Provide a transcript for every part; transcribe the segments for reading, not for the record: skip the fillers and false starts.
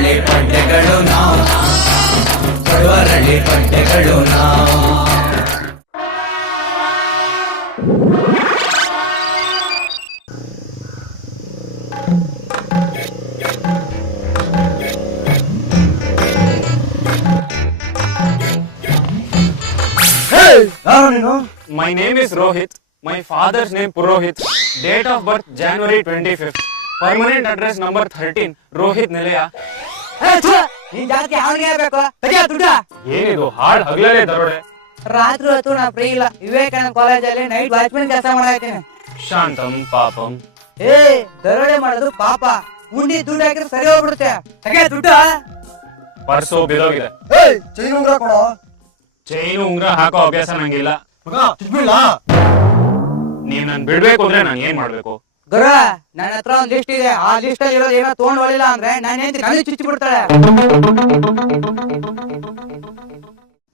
ಬಡವರಳ್ಳಿ ಪಡ್ಡೆಗಳು ನಾವು, ಬಡವರಳ್ಳಿ ಪಡ್ಡೆಗಳು ನಾವು. My name is Rohit. My father's name Purohit. Date of birth January 25th. Permanent address number 13 Rohit Nilaya. ಏನಿದು ಹಾಳ್ ಹಗಲೇ ದರೋಡೆ? ರಾತ್ರಿ ಹೊತ್ತು ನಾ ಫ್ರೀ ಇಲ್ಲ. ವಿವೇಕಾನಂದ ಕಾಲೇಜಲ್ಲಿ ನೈಟ್ ವಾಚ್ಮನ್ ಕೆಲಸ ಮಾಡಾಯ್ತೀನಿ. ಶಾಂತಂ ಪಾಪಂ. ದರೋಡೆ ಮಾಡೋದು ಪಾಪ. ಉಂಡಿ ದುಡ್ಡು ಹಾಕಿದ್ರೆ ಸರಿ ಹೋಗ್ಬಿಡುತ್ತೆ. ತಗೆ ದುಡ್ಡು. ಪರ್ಸು ಬಿದೋಗಿದೆ. ಚೈನ್ ಉಂಗ್ರ ಕೊಡೋ. ಚೈನು ಉಂಗ್ರ ಹಾಕೋ ಅಭ್ಯಾಸ ನಂಗಿಲ್ಲ. ನೀವ್ ನನ್ ಬಿಡ್ಬೇಕು ಅಂದ್ರೆ ನಾನು ಏನ್ ಮಾಡ್ಬೇಕು? ಗುರು, ನನ್ನ ಹತ್ರ ಒಂದ್ ಲಿಸ್ಟ್ ಇದೆ. ಆ ಲಿಸ್ಟ್ ಅಲ್ಲಿ ಇರೋದು ಏನೋ ತಗೊಂಡ್ ಒಳ್ಳಿಲ್ಲ ಅಂದ್ರೆ ನಾನು ಹೆಂಡತಿ ನನಗೆ ಚುಚ್ಚಿ ಬಿಡ್ತಾಳೆ.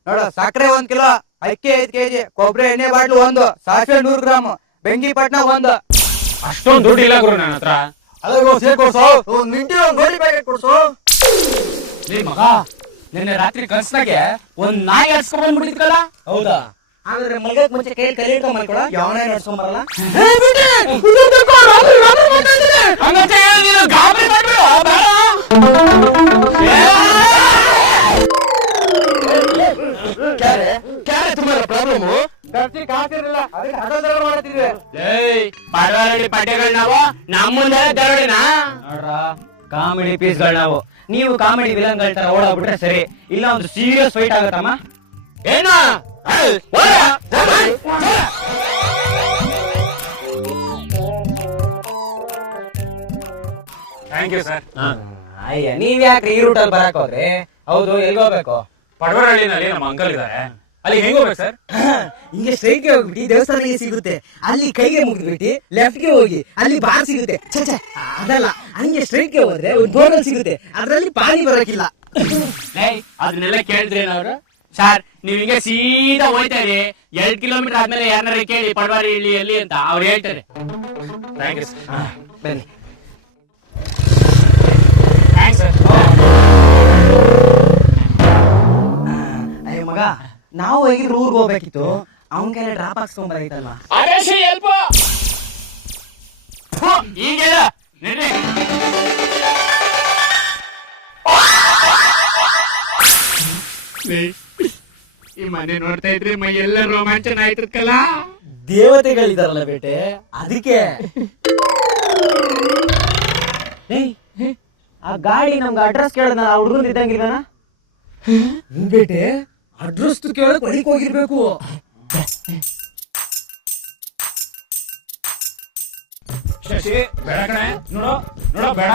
ನೋಡು, ಸಕ್ಕರೆ 1 ಕಿಲೋ, ಅಕ್ಕಿ 5 ಕೆಜಿ, ಕೊಬ್ಬರಿ ಎಣ್ಣೆ ಬಾಟ್ಲು 1, ಸಾಸಿವೆ 100 ಗ್ರಾಮ್, ಬೆಂಕಿ ಪಟ್ನ 1. ಅಷ್ಟೊಂದು ದುಡ್ಡು ಇಲ್ಲ ಗುರು ನನ್ನ ಹತ್ರ. ಗೋಳಿ ಪ್ಯಾಕೆಟ್ ಕೊಡ್ಸೋ. ಮಗ, ನಿನ್ನೆ ರಾತ್ರಿ ಕನ್ಸ್ನಾಗೆ ಒಂದ್ ನಾಯಿ ಹಚ್ಕೊಂಡ್ ಬಂದ್ಬಿಟ್ಟಿದ್ರಲ್ಲ? ಹೌದಾ? ಹಾಗಾದ್ರೆ ಮಲ್ಗಕ್ ಮುಂಚೆ ಕೈ ಕಲಿಯಿಟ್ಕೊಂಡ್ ಮಾಡ್ಕೊಳ. ಯಾವನೇ ನಡ್ಸ್ಕೊಂಡ್ ಬರಲ್ಲ. ಪಡ್ಡೆಗಳು ನಾವು ನಮ್ಮ ಮುಂದೆ ದರೋಡೆನಾ? ಕಾಮಿಡಿ ಪೀಸ್ಗಳು ನಾವು. ನೀವು ಕಾಮಿಡಿ ವಿಲನ್ ಗಳ ತರ ಓಡಾಡ್ಬಿಟ್ರೆ ಸರಿ, ಇಲ್ಲ ಒಂದು ಸೀರಿಯಸ್ ಫೈಟ್ ಆಗತ್ತಮ್ಮ. ಏನು? Thank you sir. ಅಯ್ಯ, ನೀವ್ ಯಾಕ್ರಿ ಈ ರೂಟಲ್ಲಿ ಬರಕ್ ಹೋದ್ರಿ? ಹೌದು, ಎಲ್ಲಿ ಹೋಗ್ಬೇಕು? ಪಡವರಹಳ್ಳಿನಲ್ಲಿ ನಮ್ಮ ಅಂಕಲ್ ಇದ್ದಾರೆ, ಅಲ್ಲಿ ಹೆಂಗ್ ಹೋಗ್ಬೇಕು ಸರ್? ಹಿಂಗೆ ಸ್ಟ್ರೈಟ್ ಗೆ ಹೋಗ್ಬಿಟ್ಟು ದೇವಸ್ಥಾನಕ್ಕೆ ಸಿಗುತ್ತೆ, ಅಲ್ಲಿ ಕೈಗೆ ಮುಗಿದ್ಬಿಟ್ಟು ಲೆಫ್ಟ್ ಗೆ ಹೋಗಿ ಅಲ್ಲಿ ಬಾರ್ ಸಿಗುತ್ತೆ. ಅದಲ್ಲ, ಹಂಗೆ ಸ್ಟ್ರೈಟ್ ಗೆ ಹೋದ್ರೆ ಒಂದು ಬೋರ್ವೆಲ್ ಸಿಗುತ್ತೆ, ಅದ್ರಲ್ಲಿ ಪಾನಿ ಬರಕಿಲ್ಲ. ಅದನ್ನೆಲ್ಲ ಕೇಳಿದ್ರೆ ಅವ್ರು? ಸರ್, ನೀವ್ ಹಿಂಗೆ ಸೀದಾ ಹೋಯ್ತಾ ಇರಿ, 2 ಕಿಲೋಮೀಟರ್ ಆದ್ಮೇಲೆ ಯಾರನ್ನಾರ ಕೇಳಿ ಪಡವರಹಳ್ಳಿ ಎಲ್ಲಿ ಅಂತ ಅವ್ರು ಹೇಳ್ತಾರೆ. Thank you sir. ಬನ್ನಿ. Thanks sir. ಅಯ್ಯ ಮಗ, ನಾವು ಹೋಗಿದ್ರೆ ಊರ್ಗ್ ಹೋಗ್ಬೇಕಿತ್ತು, ಅವನ್ ಕೈಲಿ ಡ್ರಾಪ್ ಹಾಕ್ಸ್ಕೊಂಬರೈತಲ್ವಾ? ಈಗೆಲ್ಲ ಈ ಮನೆ ನೋಡ್ತಾ ಇದ್ರೆ ಮೈ ಎಲ್ಲ ರೋಮಾಂಚನ ಆಯ್ತಕ್ಕಲ್ಲ. ದೇವತೆಗಳಿದಾರಲ್ಲ ಬೇಟೆ, ಅದಕ್ಕೆ. ಆ ಗಾಡಿ ನಮ್ಗೆ ಅಡ್ರೆಸ್ ಕೇಳಿದ ಹುಡುಗನ್ ಇದ್ದಂಗಿಲ್ವನ ಬೇಟೆ? ಅಡ್ರೆಸ್ ಕೇಳಕ್ ಒಳಕ್ ಹೋಗಿರ್ಬೇಕು. ಶಶಿ ಬೇಡ ಕಣೆ, ನೋಡೋ ನೋಡೋ ಬೇಡ.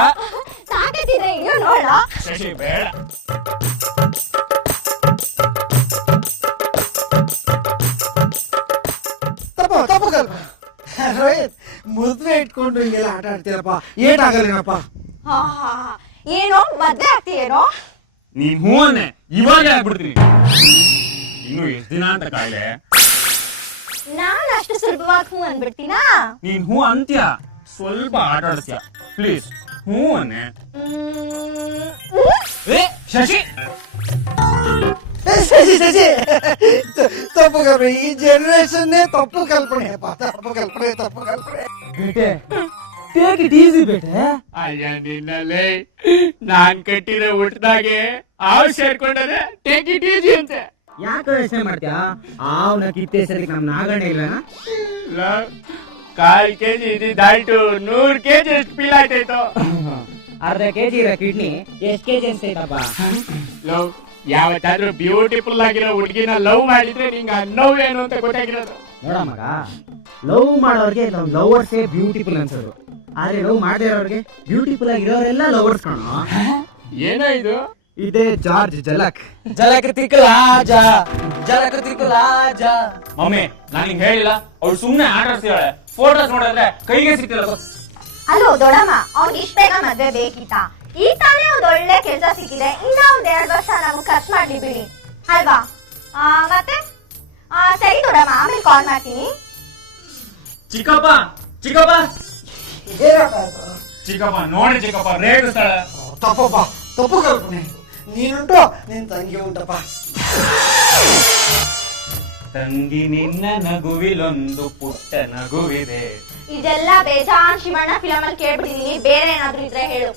ಶಶಿ ಬೇಡ. ರೋಹಿತ್, ಮದ್ವೆ ಇಟ್ಕೊಂಡು ಹಿಂಗೆಲ್ಲ ಆಟ ಆಡ್ತೀರಪ್ಪ, ಏಟಾಗಲ್ಲೇನಪ್ಪ? ಏನೋ ಮದ್ವೆ ಆಗ್ತೀಯೇನೋ? ನೀನ್ ಹೂ ಅನ್ನೆ, ಇವಾಗ ಆಗ್ಬಿಡ್ತೀನಿ. ಇನ್ನು ಎಷ್ಟ್ ದಿನ ಅಂತ ಕಾಯ್ಲೆ? ನಾನ್ ಅಷ್ಟು ಸುಲಭವಾಗಿ ಹೂ ಅಂದ್ಬಿಡ್ತೀನಾ? ನೀನ್ ಹೂ ಅಂತ್ಯ, ಸ್ವಲ್ಪ ಆಟ ಆಡ್ತೀಯ. ಪ್ಲೀಸ್ ಹೂ ಅನ್ನೆ. ಶಶಿ ಶಶಿ ತಪ್ಪು ಕಲ್ಪನೆ, ಈ ಜನರೇಷನ್ ತಪ್ಪು ಕಲ್ಪನೆ. ತಪ್ಪು ಕಲ್ಪನೆ ಬೇಟೆ, ಟೇಕ್ ಇಟ್ ಈಸಿ ಬೇಟೆ. ಅಯ್ಯ ನಿನ್ನಲ್ಲೇ, ನಾನ್ ಕಟ್ಟಿರೋ ಊಟದಾಗೆ ಹಾವು ಸೇರ್ಕೊಂಡರೆ ಟೇಕ್ ಇಟ್ ಈಸಿ ಅಂತೆ. ಯಾಕೆ ಯೋಚನೆ ಮಾಡ್ತೀಯಾ? ಅವನ ಕಿತ್ತೆ ಸರಿ ನಮ್ ನಾಗಣ್ಣ ಇಲ್ಲನ? 1/4 kg ಇದಾಯ್ತು, 100 kg ಎಷ್ಟು ಫೀಲ್ ಆಯ್ತಾಯ್ತು. ಅರ್ಧ ಕೆಜಿ ಇರೋ ಕಿಡ್ನಿ ಎಷ್ಟ್ ಕೆಜಿ ಅನ್ಸೈತಪ್ಪ? ಲವ್ ಯಾವತ್ತಾದ್ರೂ ಬ್ಯೂಟಿಫುಲ್ ಆಗಿರೋ ಹುಡುಗಿನ ಲವ್ ಮಾಡಿದ್ರೆ ನಿಂಗ ನೋವು ಏನು ಅಂತ ಗೊತ್ತಾಗಿರೋದು. ನೋಡ ಮಗ, ಲವ್ ಮಾಡೋರ್ಗೆ ಲವರ್ಸೇ ಬ್ಯೂಟಿಫುಲ್ ಅನ್ಸೋದು, ಆದ್ರೆ ಲವ್ ಮಾಡದೇ ಇರೋರ್ಗೆ ಬ್ಯೂಟಿಫುಲ್ ಆಗಿರೋರೆಲ್ಲ ಲವರ್ಸ್ ಕಾಣೋ. ಏನೋ ಇದು? ಇದೇ ಜಾರ್ಜ್ ಜಲಕ್. ಜಲಕೃತಿಕ ರಾಜ, ಜಲಕೃತಿಕ ರಾಜ. ಮಮ್ಮಿ, ನಾನು ಹಿಂಗ್ ಹೇಳಿಲ್ಲ, ಅವ್ಳು ಸುಮ್ನೆ ಆಟ ಆಡ್ತಿದ್ದಾಳೆ. ಫೋಟೋಸ್ ನೋಡಿದ್ರೆ ಕೈಗೆ ಸಿಕ್ತಿಲ್ಲ. ಅಲ್ಲೋ ದೊಡ್ಡಮ್ಮ, ಅವ್ನ್ ಇಷ್ಟ ಬೇಗ ಮದ್ವೆ ಬೇಕಿತ್ತ? ಈ ತಾನೇ ಒಂದ್ ಒಳ್ಳೆ ಕೆಲ್ಸ ಸಿಕ್ಕಿದೆ, ಇನ್ನ ಒಂದ್ 2 ವರ್ಷ ನಮ್ಗೆ ಖರ್ಚು ಮಾಡ್ಲಿ ಬಿಡಿ ಅಲ್ವಾ? ಮತ್ತೆ ಸರಿ ದೊಡ್ಡಮ್ಮ, ಆಮೇಲೆ ಕಾಲ್ ಮಾಡ್ತೀನಿ. ಚಿಕ್ಕಪ್ಪ ಚಿಕ್ಕಪ್ಪ ಚಿಕ್ಕಪ್ಪ ನೋಡಿ ಚಿಕ್ಕಪ್ಪ ರೇಗಿಸ್ತಾಳೆ. ತಪ್ಪಪ್ಪ ತಪ್ಪು ಕಲ್ಪನೆ. ನೀನುಂಟು ನಿನ್ ತಂಗಿ ಉಂಟಪ್ಪ. ತಂಗಿ ನಿನ್ನ ನಗುವಿಲೊಂದು ಪುಟ್ಟ ನಗುವಿದೆ. ಇದೆಲ್ಲ ಬೇಜಾನ್ ಶಿವಣ್ಣ ಫಿಲಮ್ ಅಲ್ಲಿ ಕೇಳ್ಬಿಟ್ಟಿದೀನಿ, ಬೇರೆ ಏನಾದ್ರು ಇದ್ರೆ ಹೇಳು.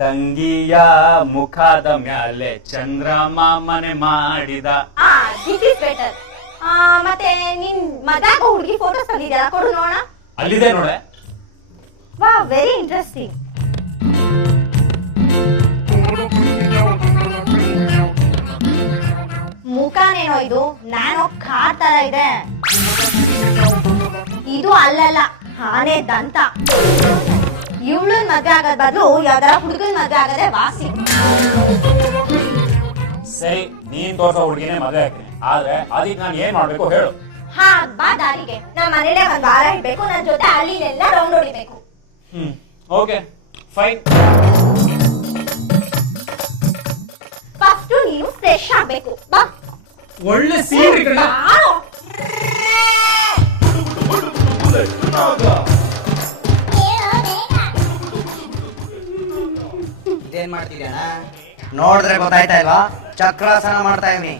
ತಂಗಿಯ ಮುಖದ ಮ್ಯಾಲೆ ಚಂದ್ರಮ ಮನೆ ಮಾಡಿದ. This is better. ಮತ್ತೆ ನಿನ್ ಮದಾಗ ಹುಡುಗಿ ಫೋಟೋಸ್ ತಂದಿದ್ಯಲ್ಲ, ಕೊಡು ನೋಡ. ಅಲ್ಲಿದೆ ನೋಡೆ. ವಾ, ವೆರಿ ಇಂಟ್ರೆಸ್ಟಿಂಗ್. ಮುಖನೇನೋ ಇದು ನ್ಯಾನೋ ಕಾರ್ ತರ ಇದೆ. ಇದು ಅಲ್ಲಲ್ಲ, ಆನೆ ದಂತ. ಇವಳನ್ ಮದ್ವೆ ಆಗೋದ್ ಬದಲು ಯಾವ್ದಾರ ಹುಡುಗನ್ ಮದ್ವೆ ಆಗದೆ ವಾಸಿ. ಸರಿ, ನೀನ್ ತೋರ್ಸೋ ಹುಡುಗಿನೇ ಮದುವೆ ಆಗ್ತೀನಿ, ಆದ್ರೆ ಅದಕ್ಕೆ ನಾನು ಏನ್ ಮಾಡ್ಬೇಕು ಹೇಳು. ಹಾ, ಬಾ ದಾರಿಗೆ. ನಮ್ಮ ಮನೇಲೆ ಒಂದ್ ವಾರ ಇರ್ಬೇಕು, ನನ್ ಜೊತೆ ಹಳ್ಳಿಲೆಲ್ಲ ರೌಂಡ್ ಹೊಡಿಬೇಕು. Okay fine. ಫಸ್ಟ್ ನೀನು ಫ್ರೆಶ್ ಆಗ್ಬೇಕು. ಬಾ. ಒಳ್ಳೆ ಸೀರೆ ಕಣ. ಇದೇನ್ ಮಾಡ್ತಿದ್ಯಾನ? ನೋಡಿದ್ರೆ ಗೊತ್ತಾಯ್ತಾ ಇಲ್ವಾ? ಚಕ್ರಾಸನ ಮಾಡ್ತಾ ಇವ್ನಿ.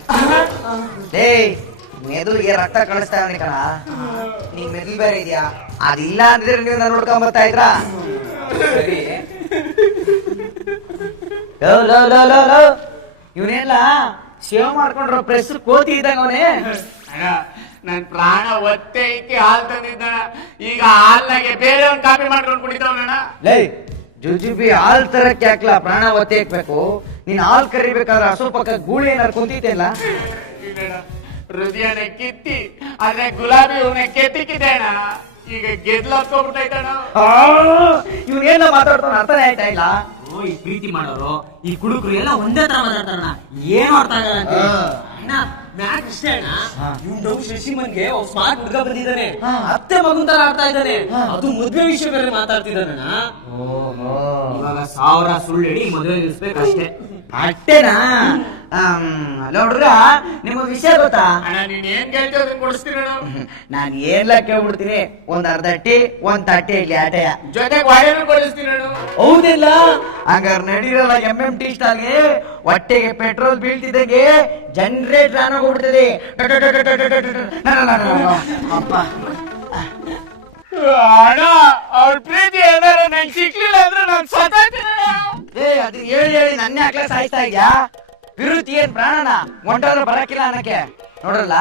ಏಯ್, ಮೆದುಳಿಗೆ ರಕ್ತ ಕಳಿಸ್ತಾ ಇವ್ನಿ ಕಣ. ನೀನ್ ಮೆದುಳು ಬೇರೆ ಇದೆಯಾ? ಅದಿಲ್ಲ ಅಂದ್ರೆ ನೀವು ನಾನು ನೋಡ್ಕೊಂಡ್ ಬರ್ತಾ ಇದ್ರಾ? ಇವನೆಲ್ಲ ಸೇವ್ ಮಾಡ್ಕೊಂಡ್ರ ಪ್ರೆಸ್ ಕೋತಿ ಇದ್ದಂಗ ಅವನೇ. ನನ್ ಪ್ರಾಣ ಒತ್ತೆ ಇಕ್ಕಿ ಹಾಲ್ ತಂದಿದ್ದ, ಈಗ ಹಾಲ್ನಾಗೆ ಬೇರೆಯವ್ನ ಕಾಪಿ ಮಾಡ್ಕೊಂಡು ಕುಡಿತಾವಣ್ಣ. ಲೈ, ಜುಜುಬಿ ಹಾಲ್ ತರಕ್ಕೆ ಹಾಕ್ಲಾ ಪ್ರಾಣ ಒತ್ತೆ ಇಕ್ಬೇಕು? ನೀನ್ ಹಾಲ್ ಕರಿಬೇಕಾದ್ರೆ ಹಸು ಪಕ್ಕ ಗೂಳಿ ಏನಾರು ಕುಂತಿತ್ತಲ್ಲ. ಹೃದಯನ ಕಿತ್ತಿ ಆದ್ರೆ ಗುಲಾಬಿ ಹೂವನ್ನ ಕೆತ್ತಿಕ್ಕಿದೆ ಅಣ್ಣ. ಈಗ ಗೆದ್ಲು ಹತ್ಕೊಬಿಟ್ಟೈತಣ್ಣ. ಇವನೇನ ಮಾತಾಡ್ತಾನ ಅರ್ಥನೇ ಆಯ್ತಾ ಇಲ್ಲ. ಈ ಪ್ರೀತಿ ಮಾಡೋರು ಈ ಕುಡುಕರು ಎಲ್ಲ ಒಂದೇ ತರ ಮಾತಾಡ್ತಾರಣ್ಣ, ಏನು ಅರ್ಥ ಆಗಲ್ಲ ಅಂತ. ಮ್ಯಾಕ್ ಇಷ್ಟೇ ಅಣ್ಣ, ಇವ್ನು ಶಶಿಮನ್ಗೆ ಸ್ಮಾರ್ಟ್ ಹುಡುಗ ಬಂದಿದ್ದಾನೆ, ಅತ್ತೆ ಮಗನ್ ತರ ಆಡ್ತಾ ಇದ್ದಾನೆ, ಅದು ಮದ್ವೆ ವಿಷಯ ಬೇರೆ ಮಾತಾಡ್ತಿದ್ದಾನಣ್ಣ. ಇವಾಗ 1000 ಸುಳ್ಳು ಹೇಳಿ ಮದ್ವೆ ನಿಲ್ಸ್ಬೇಕಷ್ಟೇ. ಅಷ್ಟೇನಾ? ಅಲ್ಲ ಹುಡುಗ, ನಿಮಗ್ ವಿಷಯ ಗೊತ್ತಾ? ಅಣ್ಣ ನೀನ್ ಏನ್ ಕೇಳ್ತೀವಿ ಅದನ್ನ ಕೊಡಿಸ್ತೀನಿ. ನಾನ್ ಏನ್ಲ ಕೇಳ್ಬಿಡ್ತೀನಿ, ಒಂದ್ ಅರ್ಧ ಅಟ್ಟಿ ಒಂದ್ ತಟ್ಟೆ ಇಲ್ಲಿ ಆಟೆಯ ಜೊತೆಗೆ ವಾಡೆನೂ ಕೊಡಿಸ್ತೀನಿ. ಹೌದಿಲ್ಲ? ಹಂಗಾರ ನಡೀರಲ್ಲ MMT ಸ್ಟಾಲ್ಗೆ ಹೊಟ್ಟೆಗೆ ಪೆಟ್ರೋಲ್ ಬೀಳ್ತಿದ್ದಾಗೆ ಜನರೇಟರ್ ಆನ್ ಹೋಗ್ಬಿಡ್ತದೆ. ಅಪ್ಪ, ಅಣ್ಣ ಅವ್ರ ಪ್ರೀತಿ ಏನಾರ ನಂಗೆ ಸಿಕ್ಲಿಲ್ಲ ಅಂದ್ರೆ ನಾನು ಸತ್ತಾಗ್ತೀನಿ. ಅದು ಹೇಳಿ ಹೇಳಿ ನನ್ನ ಯಾಕೆ ಸಾಯ್ತಾ ಇದ್ಯಾ? ವಿರುತಿ ಏನ್ ಪ್ರಾಣನ ಹೊಂಟಾದ್ರೆ ಬರಕಿಲ್ಲ ಅನ್ನಕ್ಕೆ. ನೋಡ್ರಲ್ಲ,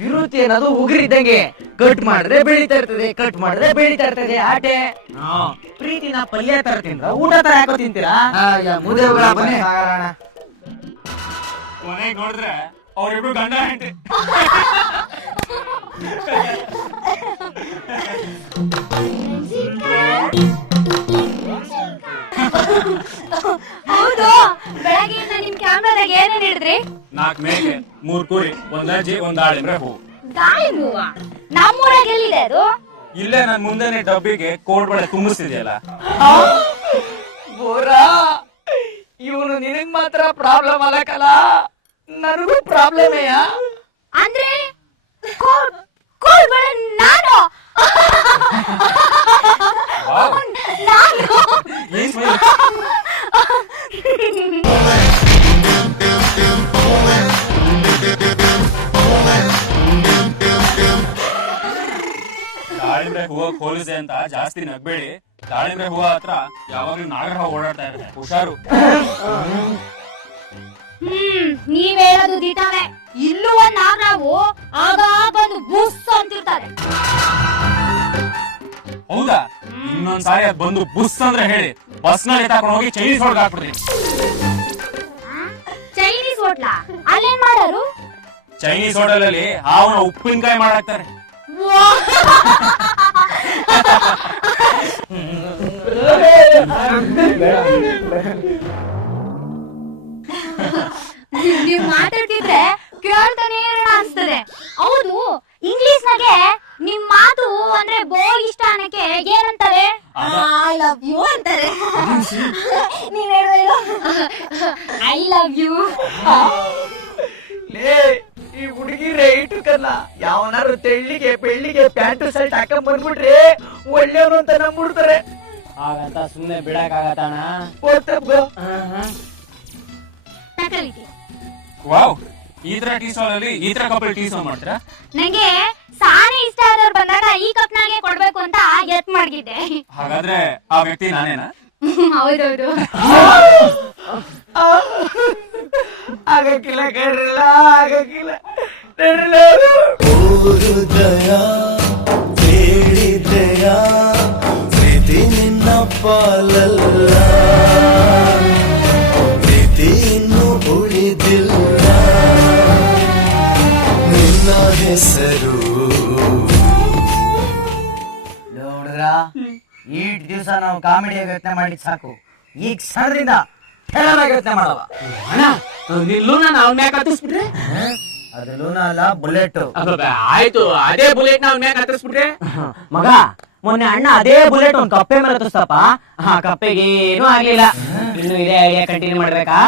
ವಿರುತಿ ಅನ್ನೋದು ಉಗುರು ಇದ್ದಂಗೆ, ಕಟ್ ಮಾಡಿದ್ರೆ ಬೆಳೀತಾ ಇರ್ತದೆ, ಕಟ್ ಮಾಡಿದ್ರೆ ಬೆಳೀತಾ ಇರ್ತದೆ ಆಟೆ. ಪ್ರೀತಿನ ಪಲ್ಯ ತರ ತಿಂದ್ರ ಊಟ ತರ ಯಾಕೋ ತಿಂತೀರಾ? ಕೊನೆಗೆ ನೋಡಿದ್ರೆ ಅವ್ರಿಬ್ರು ಗಂಡ ಹೆಂಡತಿ. ಹೌದು, ಬೆಳಗ್ಗೆಯಿಂದ ನಿಮ್ ಕ್ಯಾಮ್ರಾದಾಗ ಏನೇನ್ ಹಿಡಿದ್ರಿ? 4 ಮೇಕೆ, 3 ಕುರಿ, 1 ಅಜ್ಜಿ, 1 ದಾಳಿಂಬ್ರೆ ಹೂ. ದಾಳಿಂಬೆ ಹೂವ? ನಮ್ಮೂರಾಗ ಎಲ್ಲಿದೆ ಅದು? ಇಲ್ಲೇ ನನ್ ಮುಂದೆನೆ ಡಬ್ಬಿಗೆ ಕೋಡ್ಬಳೆ ತುಂಬಿಸ್ತಿದ್ಯಲ್ಲ. ಇವನು ನಿನಗ್ ಮಾತ್ರ ಪ್ರಾಬ್ಲಮ್ ಅಲ್ಲಕಲ್ಲ, ನನಗೂ ಪ್ರಾಬ್ಲಮೇಯ. ಅಂದ್ರೆ ಕೋಳ್ಬಳೆ ನಾನು ಏನ್ ಸ್ಮೈಲ್? ದಾಳಿಂಬ್ರೆ ಹೂವ ಹೋಲಿಸೆ ಅಂತ ಜಾಸ್ತಿ ನಗ್ಬೇಡಿ. ದಾಳಿಂಬ್ರೆ ಹೂವ ಹತ್ರ ಯಾವಾಗ್ಲೂ ನಾಗರ ಓಡಾಡ್ತಾ ಇರುತ್ತೆ, ಹುಷಾರು. ನೀವ್ ಹೇಳೋದು ದಿಟಾವೆ. ಇಲ್ಲೂ ಒಂದ್ ನಾಗರಾವು ಆಗ ಬಂದು ಬುಸ್ ಅಂತಿರ್ತಾರೆ. ಹೌದಾ? ಇನ್ನೊಂದ್ಸಾರಿ ಅದ್ ಬಂದು ಬುಸ್ ಅಂದ್ರೆ ಹೇಳಿ, ಬಸ್ ನಲ್ಲಿ ತಗೊಂಡು ಹೋಗಿ ಚೈನೀಸ್ ಹೋಟ್ಲ್ ಹಾಕ್ಬಿಡ್ತೀನಿ. ಚೈನೀಸ್ ಹೋಟ್ಲಾ? ಅಲ್ಲೇನ್ ಮಾಡೋರು? ಚೈನೀಸ್ ಹೋಟೆಲ್ ಅಲ್ಲಿ ಹಾವನ ಉಪ್ಪಿನಕಾಯಿ ಮಾಡಾಕ್ತಾರೆ. ನೀವ್ ಮಾತಾಡ್ತಿದ್ರೆ ಕೇಳ್ತಾನೆ ಇರೋಣ ಅನ್ಸ್ತದೆ. ಹೌದು, ಇಂಗ್ಲಿಷ್ ನಾಗೆ ನಿಮ್ ಮಾತು ಅಂದ್ರೆ ಬೋಗ್ ಇಷ್ಟ ಅನ್ನಕ್ಕೆ ಏನಂತಾರೆ? ಐ ಲವ್ ಯು ಅಂತಾರೆ. ನೀವ್ ಹೇಳು, ಐ ಲವ್ ಯು. ಈ ಹುಡುಗಿ ರೈಟ್ ಕಲ್ಲ, ಯಾವನಾರು ತೆಳ್ಳಿಗೆ ಬೆಳ್ಳಿಗೆ ಪ್ಯಾಂಟು ಶರ್ಟ್ ಹಾಕೊಂಡ್ ಬಂದ್ಬಿಟ್ರೆ ಒಳ್ಳೆಯವರು ಅಂತ ನಂಬಿಡ್ತಾರೆ. ಹಾಗಂತ ಸುಮ್ನೆ ಬಿಡಕ್ಕಾಗತ್ತಣ್ಣ. ತಗೊಳ್ಳಿ. ವಾವ್, ಈ ತರ ಟೀ ಸ್ಟಾಲ್ ಅಲ್ಲಿ ಈ ತರ ಕಪಲ್ ಟೀ ಸ್ಟಾಲ್ ಮಾಡ್ತೀರಾ? ನಂಗೆ ಸಾರಿ ಇಷ್ಟ ಆದವ್ರು ಬಂದಾಗ ಈ ಕಪ್ನಾಗೆ ಕೊಡ್ಬೇಕು ಅಂತ ಯತ್ ಮಾಡಿದ್ದೆ. ಹಾಗಾದ್ರೆ ಆ ವ್ಯಕ್ತಿ ನಾನೇನಾ? ಹೌದೌದು. ಆಗಕ್ಕಿಲ್ಲ ಕಣ್ರಲ್ಲ, ಆಗಕ್ಕಿಲ್ಲ. ಹೃದಯ ಹೇಳಿದೆಯ ಪ್ರೀತಿ ನಿನ್ನ ಪಾಲಲ್ಲ, ಪ್ರೀತಿ ಇನ್ನೂ ಉಳಿದಿಲ್ಲ, ನಿನ್ನ ಹೆಸರು. ನೋಡ್ರ, ಈಟ್ ದಿವಸ ನಾವು ಕಾಮಿಡಿ ಯೋಚನೆ ಮಾಡಿದ್ ಸಾಕು. ಈಗ ಸಣ್ಣದಿಂದ ಯೋಚನೆ ಮಾಡಲ್ಲ. ಅಣ್ಣ ನಿಲ್ಲು, ನಾನು ಅವನ ಮ್ಯಾಗ ಹತ್ತಿಸ್ಬಿಟ್ರೆ? ಅದು ಲೂನಾ ಅಲ್ಲ, ಬುಲೆಟ್. ಆಯ್ತು, ಅದೇ ಬುಲೆಟ್ ನ ಅವನ ಮ್ಯಾಗ ಹತ್ತಿಸ್ಬಿಟ್ರೆ? ಮಗ, ಮೊನ್ನೆ ಅಣ್ಣ ಅದೇ ಬುಲೆಟ್ ಒಂದ್ ಕಪ್ಪೆ ಮೇಲೆ ಹತ್ತಿಸ್ತಪ್ಪ. ಆ ಕಪ್ಪೆಗೆ ಏನೂ ಆಗ್ಲಿಲ್ಲ. ಇನ್ನು ಇದೇ ಐಡಿಯಾ ಕಂಟಿನ್ಯೂ ಮಾಡ್ಬೇಕಾ?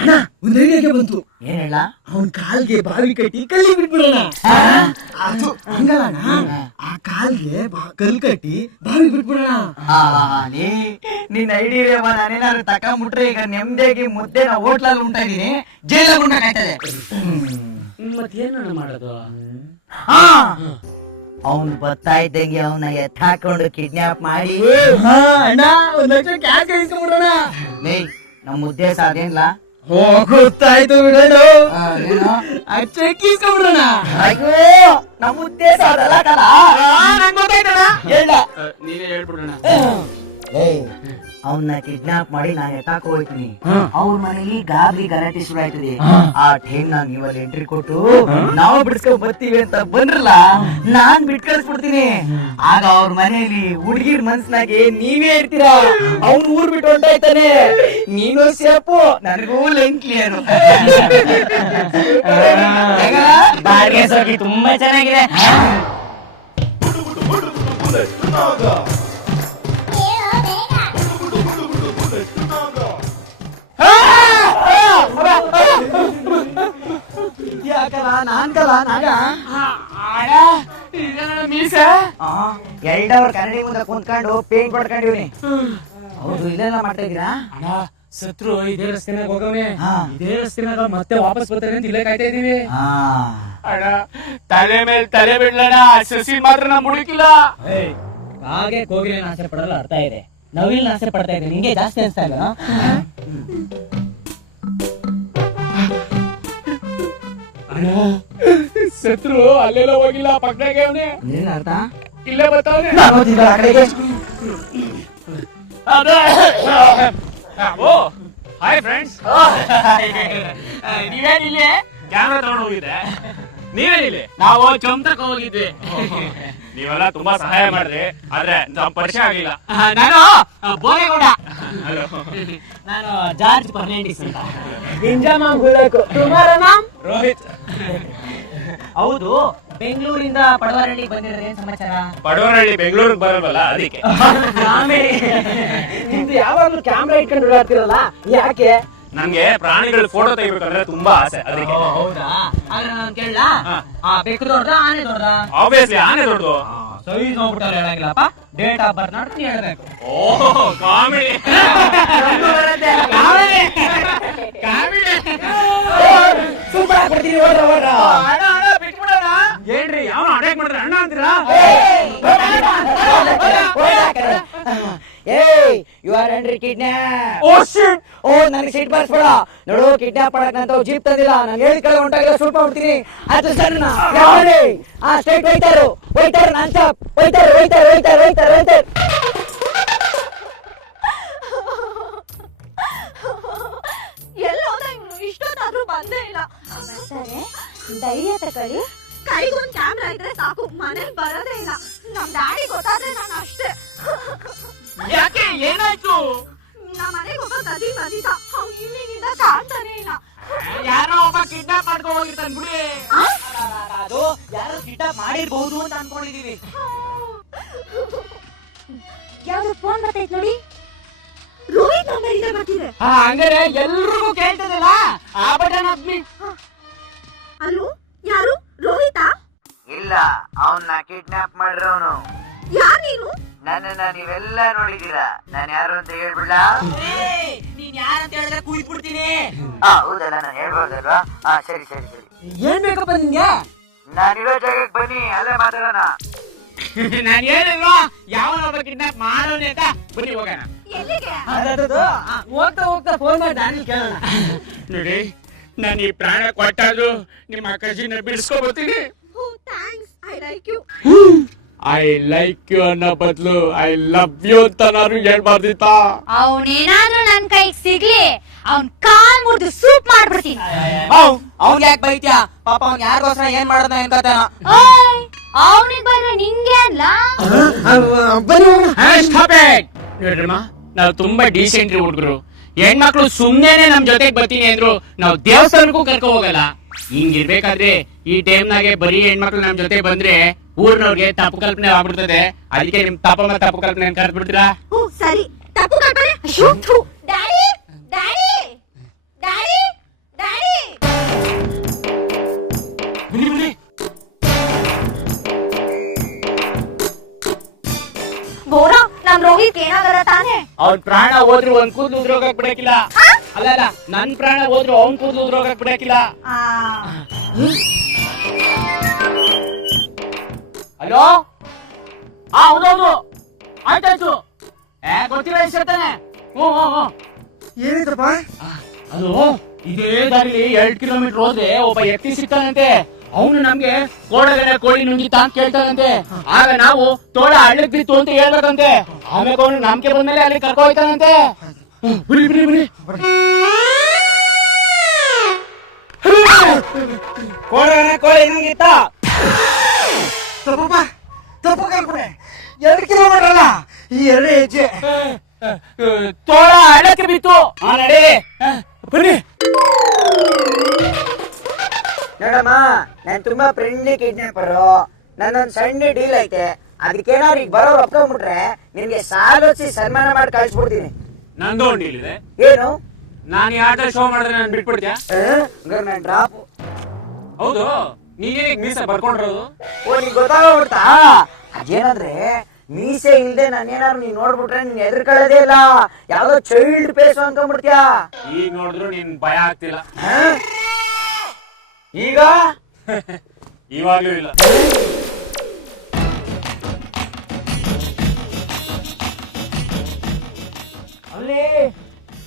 ಅಣ್ಣ, ಒಂದ್ ಐಡಿಯಾಗೆ ಬಂತು. ಏನ್ ಹೇಳ? ಅವನ್ ಕಾಲ್ಗೆ ಬಾವಿ ಕಟ್ಟಿ ಕಲ್ಲಿ ಬಿಟ್ಬಿಡೋಣ. ಅದು ಹಂಗಲ್ಲ ಅಣ್ಣ, ಆ ಕಾಲ್ಗೆ ಕಲ್ ಕಟ್ಟಿ ಬಾವಿ ಬಿಟ್ಬಿಡೋಣ. ನಿನ್ ಐಡಿಯಾ ನಾನೇನಾದ್ರು ತಕೊಂಡ್ಬಿಟ್ರೆ ಈಗ ನೆಮ್ಮದಿಯಾಗಿ ಮುದ್ದೆ ನಾ ಹೋಟ್ಲಲ್ಲಿ ಉಂಟಾ ಇದೀನಿ, ಜೈಲಲ್ಲಿ ಉಂಟಾಗ್ತದೆ. ಮತ್ತೇನ ಮಾಡೋದು? ಅವ್ನ್ ಬರ್ತಾ ಇದ್ದಂಗೆ ಅವನ ಎತ್ತಾಕೊಂಡು ಕಿಡ್ನಾಪ್ ಮಾಡಿ ಅಣ್ಣ, 1 ಲಕ್ಷ ಕ್ಯಾಶ್ ಕಳಿಸ್ಕೊಂಡ್ಬಿಡೋಣ. ನಮ್ ಉದ್ದೇಶ ಅದೇನಿಲ್ಲ. ಗೊತ್ತಾಯ್ತು ಬಿಡೋಣ, ಚಕ್ಕಿಸ್ಕೊಂಡ್ಬಿಡೋಣ. ಅಯ್ಯೋ, ನಮ್ ಉದ್ದೇಶ ಅದಲ್ಲ ಕಣ. ಹೇಳ. ನೀನೇ ಹೇಳ್ಬಿಡೋಣ. ಅವನ್ನ ಕಿಡ್ನಾಪ್ ಮಾಡಿ ನಾನು ಎತ್ತಾಕ ಹೋಗ್ತೀನಿ. ಅವ್ರ ಮನೇಲಿ ಗಾಬರಿ ಗಲಾಟೆ ಶುರು ಆಯ್ತದೆ. ಆ ಟೈಮ್ ನಾನ್ ನೀವಲ್ಲಿ ಎಂಟ್ರಿ ಕೊಟ್ಟು ನಾವು ಬಿಡಿಸ್ಕೊಂಡ್ ಬರ್ತೀವಿ ಅಂತ ಬಂದ್ರಲ್ಲ, ನಾನ್ ಬಿಟ್ ಕಳಿಸ್ಬಿಡ್ತೀನಿ. ಆಗ ಅವ್ರ ಮನೆಯಲ್ಲಿ ಹುಡುಗಿರ್ ಮನ್ಸ್ನಾಗೆ ನೀವೇ ಇರ್ತೀರಾ. ಅವ್ನ್ ಊರ್ ಬಿಟ್ಟು ಹೊಂಟಾಯ್ತಾನೆ, ನೀನು ಸೇಪು, ನನಗೂ ಲೈನ್ ಕ್ಲಿಯರ್. ಬಾರ್ಗೆ ಸೋಗಿ ತುಂಬಾ ಚೆನ್ನಾಗಿದೆ. ಎರಡವ್ರ ಕನ್ನಡಿ ಮುಂದೆ ಕುಂತ್ಕೊಂಡು ಪೇಂಟ್ ಹೊಡ್ಕೊಂಡಿವ್ನಿ. ಹೌದು, ಇದೆಲ್ಲ ಮಾಡ್ತಾ ಇದೀರಾ? ಅಣ್ಣ, ಸತ್ರು ಇದೇ ರಸ್ತೆನಾಗ ಹೋಗವ್ನೆ. ಇದೇ ರಸ್ತೆನಾಗ ಮತ್ತೆ ವಾಪಸ್ ಬರ್ತಾರೆ ಅಂತ ಇಲ್ಲೇ ಕಾಯ್ತಾ ಇದೀವಿ. ಅಣ್ಣ, ತಲೆ ಮೇಲೆ ತಲೆ ಬಿಡ್ಲಣ್ಣ, ಸಸಿ ಮಾತ್ರ ನಮ್ ಹುಡುಕಿಲ್ಲ. ಹಾಗೆ ಕೋಗಿಲೆ ಆಸೆ ಪಡಲ್ಲ, ಅರ್ಥ ಇದೆ. ನವಿಲ್ ಆಸೆ ಪಡ್ತಾ ಇದೆ, ನಿಂಗೆ ಜಾಸ್ತಿ ಅನ್ಸ್ತಾ ಇಲ್ಲ? ಅಣ್ಣ, ಸತ್ರು ಅಲ್ಲೆಲ್ಲ ಹೋಗಿಲ್ಲ, ಪಕ್ಕದಾಗೆ ಅವನೇ. ಏನ್ ಅರ್ಥ? ಇಲ್ಲೇ ಬರ್ತಾವನೆ. ಓ, ಹಾಯ್ ಫ್ರೆಂಡ್ಸ್. ನೀವೇನಿಲ್ಲಿ ಕ್ಯಾಮ್ರಾ ತಗೊಂಡು ಹೋಗಿದ್ದೆ? ನೀವೇನಿಲ್ಲಿ? ನಾವು ಚೊಂತಕ್ಕೆ ಹೋಗಿದ್ವಿ. ನೀವೆಲ್ಲ ತುಂಬಾ ಸಹಾಯ ಮಾಡಿದ್ರಿ, ಆದ್ರೆ ನಮ್ ಪರಿಚಯ ಆಗಿಲ್ಲ. ನಾನು ಬೋರೇಗೌಡ. ಹಲೋ, ನಾನು ಜಾರ್ಜ್ ಫರ್ನಾಂಡಿಸ್ ಅಂತ. ಇಂಜಾಮಾಮ್ ಗುಳ್ಳಕು. ತುಮಾರ ನಾಮ್? ರೋಹಿತ್. ಹೌದು, ಬೆಂಗಳೂರಿಂದ ಪಡವರಳ್ಳಿ ಬಂದಿರೋದು, ಏನ್ ಸಮಾಚಾರ? ಪಡವರಳ್ಳಿ ಬೆಂಗಳೂರಿಗೆ ಬರಲ್ವಲ್ಲ, ಅದಕ್ಕೆ. ನಿಮ್ದು ಯಾವಾಗ್ಲೂ ಕ್ಯಾಮ್ರಾ ಇಟ್ಕೊಂಡು ಓಡಾಡ್ತಿರಲ್ಲ, ಯಾಕೆ? ನನ್ಗೆ ಪ್ರಾಣಿಗಳ ಫೋಟೋ ತೆಗಿಬೇಕಂದ್ರೆ ತುಂಬಾ ಆಸೆ, ಅದಕ್ಕೆ. ಹೌದಾ? ಆದ್ರೆ ನಾನು ಕೇಳಲ್ಲ, ಬೆಕ್ಕು ದೊಡ್ಡ ಆನೆ ದೊಡ್ಡ? ಆಬ್ವಿಯಸ್ಲಿ ಆನೆ ದೊಡ್ಡದು. ಸೈಜ್ ನೋಡ್ಬಿಟ್ಟವ್ರು ಹೇಳಂಗಿಲ್ಲಪ್ಪ, ಡೇಟ್ ಆಫ್ ಬರ್ತ್ ನೋಡಿ ಹೇಳ್ಬೇಕು. Oh, comedy. ಏನ್ರಿ, ಯಾವ ಅಟ್ಯಾಕ್ ಮಾಡಿದ್ರೆ ಅಣ್ಣ ಅಂತೀರಾ? You are under kidnap. Oh shit. Oh, ನನಗೆ ಸೀಟ್ ಬರ್ಸ್ಬೇಡ. ನೋಡು, ಕಿಡ್ನಾಪ್ ಮಾಡಕ್ ನಾನು ಜೀಪ್ ತಂದಿಲ್ಲ. ನಾನು ಹೇಳಿದ ಕಡೆ ಹೊಂಟಾಗಿಲ್ಲ, ಶೂಟ್ ಮಾಡ್ಬಿಡ್ತೀನಿ. ಅದು ಸಣ್ಣ ಸ್ಟ್ರೈಟ್ ಹೋಯ್ತಾರು, ನಾನ್ ಸ್ಟಾಪ್ ಹೋಯ್ತಾರೆ. ಎಲ್ಲೋದ ಇಷ್ಟೊತ್ತಾದ್ರೂ ಬಂದೇ ಇಲ್ಲ. ಬರ್ತಾರೆ, ಧೈರ್ಯ ತಗೊಳ್ಳಿ. ಕೈಗೊಂದ್ ಕ್ಯಾಮ್ರಾ ಇದ್ರೆ ಸಾಕು, ಮನೇಲಿ ಬರೋದೇ ಇಲ್ಲ. ನಮ್ ಡ್ಯಾಡಿ ಗೊತ್ತಾದ್ರೆ ನಾನು ಅಷ್ಟೇ. ಯಾಕೆ, ಏನಾಯ್ತು? ನಮ್ಮ ಮನೆಗೆ ಒಬ್ಬ ಕದಿ ಬಂದಿದ್ದ, ಅವ್ನು ಇಲ್ಲಿಂದ ಕಾಣ್ತಾನೆ ಇಲ್ಲ. ಯಾರೋ ಒಬ್ಬ ಕಿಡ್ನಾಪ್ ಮಾಡ್ಕೊಂಡು ಹೋಗಿರ್ತಾನೆ ಬಿಡಿ. ಅದು ಯಾರು ಕಿಡ್ನಾಪ್ ಮಾಡಿರ್ಬಹುದು ಅಂತ ಅನ್ಕೊಂಡಿದೀವಿ. ಯಾವ್ದು ಫೋನ್ ಬರ್ತೈತೆ ನೋಡಿ, ರೋಹಿತ್ ನಂಬರ್ ಇದೆ ಬರ್ತಿದೆ. ಹಂಗಾರೆ ಎಲ್ರಿಗೂ ಕೇಳ್ತದಲ್ಲ, ಆ ಬಟನ್ ಒತ್ತಿ. ಅಲ್ಲೋ, ಯಾರು? ರೋಹಿತಾ? ಇಲ್ಲ, ಅವನ್ನ ಕಿಡ್ನಾಪ್ ಮಾಡಿರೋನು. ಯಾರ್ ನೀನು? ನನ್ನನ್ನ ನೀವೆಲ್ಲ ನೋಡಿದೀರಾ, ನಾನು ಯಾರು ಅಂತ ಹೇಳ್ಬಿಡ್ಲ? ನೀನ್ ಯಾರಂತ ಹೇಳಿದ್ರೆ ಕೂಯ್ಬಿಡ್ತೀನಿ. ಹೌದಲ್ಲ, ನಾನು ಹೇಳ್ಬೋದಲ್ವಾ? ಸರಿ ಸರಿ ಸರಿ. ಏನ್ ಬೇಕಪ್ಪ ನಿನ್ಗೆ? ನಾನಿರೋ ಜಾಗಕ್ಕೆ ಬನ್ನಿ, ಅಲ್ಲೇ ಮಾತಾಡೋಣ. ನಾನು ಹೇಳಿಲ್ವಾ ಯಾವನೊಬ್ಬ ಕಿಡ್ನಾಪ್ ಮಾಡೋನೆ ಅಂತ. ಬನ್ನಿ ಹೋಗೋಣ. ಎಲ್ಲಿಗೆ? ಹೋಗ್ತಾ ಹೋಗ್ತಾ ಫೋನ್ ಮಾಡಿ ದಾನಿಲ್ ಕೇಳೋಣ. ನೋಡಿ, ನಾನು ಈ ಪ್ರಾಣ ಕೊಟ್ಟಾದ್ರು ನಿಮ್ಮ ಕಜಿನ ಬಿಡಿಸ್ಕೋಬೋತೀನಿ. Thanks, I like you. I like you ಅನ್ನೋ ಬದಲು ಐ ಲವ್ ಯು ಅಂತ ನಾನು ಹೇಳ್ಬಾರ್ದಿತ್ತ. ಅವನೇನಾದ್ರೂ ನನ್ ಕೈಗೆ ಸಿಗ್ಲಿ, ಅವನ್ ಕಾಲ್ ಮುರಿದು ಸೂಪ್ ಮಾಡ್ಬಿಡ್ತೀನಿ. ಅವ್ನ್ ಯಾಕೆ ಬೈತ್ಯಾ? ಪಾಪ ಅವ್ನ್ ಯಾರಿಗೋಸ್ಕರ ಏನ್ ಮಾಡೋದ ಅನ್ಕೋತಾನ. ಅವನಿಗೆ ಬಂದ್ರೆ ನಿಂಗೆ ಅಲ್ಲ. ನೋಡ್ರಮ್ಮ, ನಾವು ತುಂಬಾ ಡೀಸೆಂಟ್ರಿ ಹುಡುಗರು. ಹೆಣ್ಮಕ್ಳು ಸುಮ್ನೆ ನಮ್ ಜೊತೆಗೆ ಬರ್ತೀನಿ ಅಂದ್ರು ನಾವು ದೇವಸ್ಥಾನಕ್ಕೂ ಕರ್ಕೊ ಹೋಗಲ್ಲ. ಹಿಂಗಿರ್ಬೇಕಾದ್ರೆ ಈ ಟೈಮ್ನಾಗೆ ಬರೀ ಹೆಣ್ಮಕ್ಳು ನಮ್ ಜೊತೆ ಬಂದ್ರೆ ಊರ್ನವ್ರಿಗೆ ತಪ್ಪು ಕಲ್ಪನೆ ಆಗ್ಬಿಡ್ತದೆ. ಅದಕ್ಕೆ ನಿಮ್ ತಪ್ಪು ಕಲ್ಪನೆ ಕರ್ದ್ಬಿಡ್ತೀರಾ? ಸರಿ, ತಪ್ಪು ಕಲ್ಪನೆ. Daddy daddy daddy daddy. Bora, ನಮ್ ರೋಹಿತ್ ಏನಾಗಲ್ಲ ತಾನೆ? ಅವ್ನ್ ಪ್ರಾಣ ಹೋದ್ರು ಒಂದ್ ಕೂದಲು ಉದ್ರೋಗಕ್ ಬಿಡಕಿಲ್ಲ. ಅಲ್ಲ ನನ್ ಪ್ರಾಣ ಹೋದ್ರು ಅವ್ನ್ ಕೂದಲು ಉದ್ರೋಗಕ್ ಬಿಡಕಿಲ್ಲ. ಅಲೋ, ಹೌದೌದು, ಆಯ್ತಾಯ್ತು. ಗೊತ್ತಿಲ್ಲ ಇಷ್ಟೇ. ಏನಿದ್ರಪ್ಪ? ಅದು ಇದೇ ದಾರಿಲಿ 2 ಕಿಲೋಮೀಟರ್ ಹೋದ್ರೆ ಒಬ್ಬ ವ್ಯಕ್ತಿ ಸಿಗ್ತಾನಂತೆ. ಅವನು ನಮ್ಗೆ ಕೋಳಿ ನುಂಗಿತ ಅಂತ ಕೇಳ್ತಾನಂತೆ. ಆಗ ನಾವು ತೋಳ ಹಳ್ಳಕ್ ಬಿತ್ತು ಅಂತ ಹೇಳ್ಬೇಕಂತೆ. ಆಮೇಲೆ ಅವನು ನಂಬಿಕೆ ಬಂದ್ಮೇಲೆ ಅಲ್ಲಿ ಕರ್ಕೊ ಹೋಯ್ತಾನಂತೆ. ಬರಿ ಕೋಳಿ ನುಂಗಿತ್ತ? ತಪ್ಪು ಕಲ್ಪನೆ. 2 ಕಿಲೋಮೀಟರ್ ಅಲ್ಲ, 2 ಹೆಜ್ಜೆ. ತೋಳ ಹಳ್ಳಕ್ಕೆ ಬಿತ್ತು. ನಡಿ ಬನ್ನಿ. ನೋಡಮ್ಮ, ನಾನ್ ತುಂಬಾ ಫ್ರೆಂಡ್ಲಿ ಕಿಡ್ನಾಪರು. ನನ್ನೊಂದ್ ಸಣ್ಣ ಡೀಲ್ ಐತೆ. ಅದಕ್ಕೇನಾದ್ರು ಈಗ ಬರೋರು ಒಪ್ಕೊಂಡ್ಬಿಟ್ರೆ ನಿನ್ಗೆ ಸಾಲೋಸಿ ಸನ್ಮಾನ ಮಾಡಿ ಕಳ್ಸ್ಬಿಡ್ತೀನಿ. ನಂದು ಒಂದಿದೆ. ಏನು? ನಾನು ಈ ಆಟ ಶೋ ಮಾಡಿದ್ರೆ ನಾನು ಬಿಟ್ಬಿಡ್ತೀಯ? ನಾನ್ ಡ್ರಾಪ್. ಹೌದು, ನೀನೇ ಮೀಸೆ ಬರ್ಕೊಂಡಿರೋದು. ನೀನ್ ಗೊತ್ತಾಗ್ಬಿಡ್ತಾ? ಅದೇನಂದ್ರೆ ಮೀಸೆ ಇಲ್ದೆ ನಾನೇನಾದ್ರು ನೀನ್ ನೋಡ್ಬಿಟ್ರೆ ನೀನ್ ಎದುರ್ಕೊಳ್ಳೋದೇ ಇಲ್ಲ. ಯಾವ್ದೋ ಚೈಲ್ಡ್ ಫೇಸ್ ಅನ್ಕೊಂಡ್ಬಿಡ್ತೀಯ. ಈಗ ನೋಡಿದ್ರು ನಿನ್ ಭಯ ಆಗ್ತಿಲ್ಲ. ಈಗ ಇವಾಗ್ಲೂ ಇಲ್ಲ.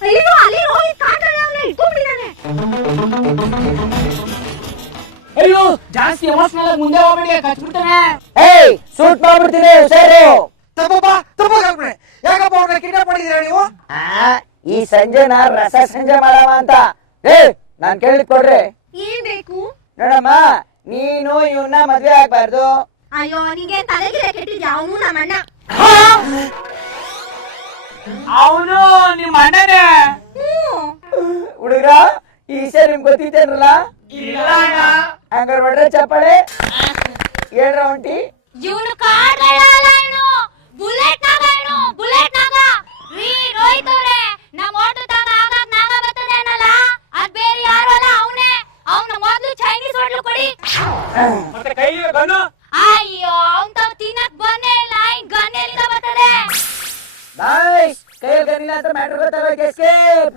ಅಯ್ಯೋ, ಅಲ್ಲಿ ರೋಹಿತ್ ಕಾಟಲ್ಲ, ಅವನೇ ಇಟ್ಕೊಂಡ್ಬಿಟ್ಟಿದ್ದಾನೆ. ಅಯ್ಯೋ, ಜಾಸ್ತಿ ಎಮೋಷನಲ್ ಆಗಿ ಮುಂದೆ ಹೋಗ್ಬೇಡಿ, ಕಚ್ಬಿಡ್ತಾನೆ. ಸೂಟ್ ಮಾಡ್ಬಿಡ್ತೀನಿ, ಹುಷಾರು. ತಪ್ಪಪ್ಪ, ತಪ್ಪು ಕಲ್ಪನೆ. ಯಾಕಪ್ಪ ಅವ್ರನ್ನ ಕಿಡ್ನಾಪ್ ಮಾಡಿದೀರಾ ನೀವು? ಈ ಸಂಜೆನ ರಸ ಸಂಜೆ ಮಾಡವ ಅಂತ. ನಾನ್ ಕೇಳಿದ್ ಕೊಡ್ರಿ. ಏನ್ ಬೇಕು? ನೋಡಮ್ಮ, ನೀನು ಇವನ್ನ ಮದ್ವೆ ಆಗ್ಬಾರ್ದು. ಅಯ್ಯೋ, ನಿಂಗೆ ತಲೆಗಿರೆ ಕೆಟ್ಟಿದ್ಯಾ? ಅವನು ನಮ್ಮಣ್ಣ. ಅವನು ನಿಮ್ಮ ಅಣ್ಣನೇ. ಹುಡುಗ, ಈ ವಿಷಯ ನಿಮ್ಗೆ ಗೊತ್ತಿತ್ತೇನಲ್ಲ? ಹಂಗಾರೆ ಹೊಡ್ರೆ ಚಪ್ಪಾಳೆ. ಹೇಳ್ರ ಹೊಂಟಿ. ಇವನು ಬುಲೆಟ್ ನಾಗ ರೀ ರೋಹಿತ್ ಅವ್ರೆ, ನಮ್ಮ ಓಟದಾಗ ಆಗಾಗ ನಾಗ ಬರ್ತದೆ ಅನ್ನಲ್ಲ, ಅದ್ ಬೇರೆ ಯಾರು ಅಲ್ಲ, ಅವನೇ. ಅವನ ಮೊದ್ಲು ಚೈನೀಸ್ ಹೋಟ್ಲು ಕೊಡಿ. ಮತ್ತೆ ಕೈಲಿ ಗನ್ನು. ಅಯ್ಯೋ, ಅವನ್ ತಾವ್ ತಿನ್ನಕ್ ಬಂದೇ ಇಲ್ಲ, ಇನ್ ಗನ್ ಎಲ್ಲಿಂದ ಬರ್ತದೆ? ಬಾಯ್, ಕೈಯಲ್ಲಿ ಗನ್ನಿಲ್ಲ ಅಂತ ಮ್ಯಾಟ್ರ್ ಗೊತ್ತಾಗಬೇಕು. ಎಸ್ಕೇಪ್.